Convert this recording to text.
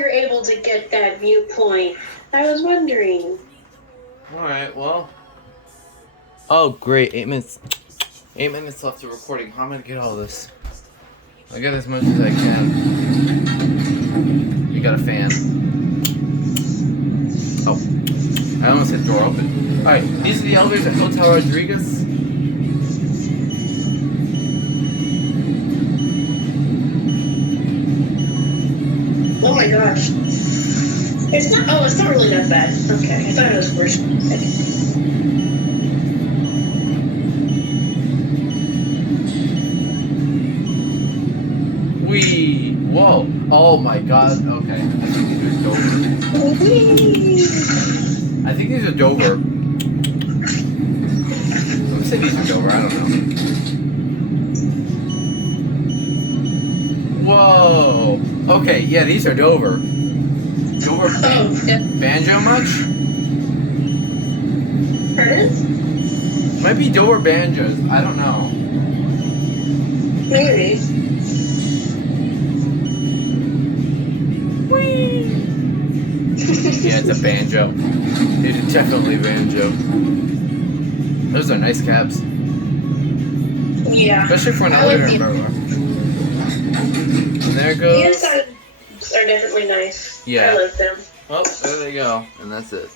you're able to get that viewpoint. I was wondering. Alright, well. Oh, great. 8 minutes. 8 minutes left of recording. How am I going to get all this? I get as much as I can. You got a fan. Oh. I almost hit the door open. Alright, these are the elevators at Hotel Rodrigues. Oh my gosh. It's not really that bad. Okay, I thought it was worse. Wee! Whoa! Oh my god, okay. I think these are Dover. I think these are Dover. Let me say these are Dover, I don't know. Whoa! Okay, yeah, these are Dover. Dover Banjo much? Pardon? Might be Dover Banjos, I don't know. Maybe. Yeah, it's a banjo. It is definitely banjo. Those are nice cabs. Yeah. Especially for an elevator in Berlin. And there it goes. The insides are definitely nice. Yeah. I like them. Well, there they go. And that's it.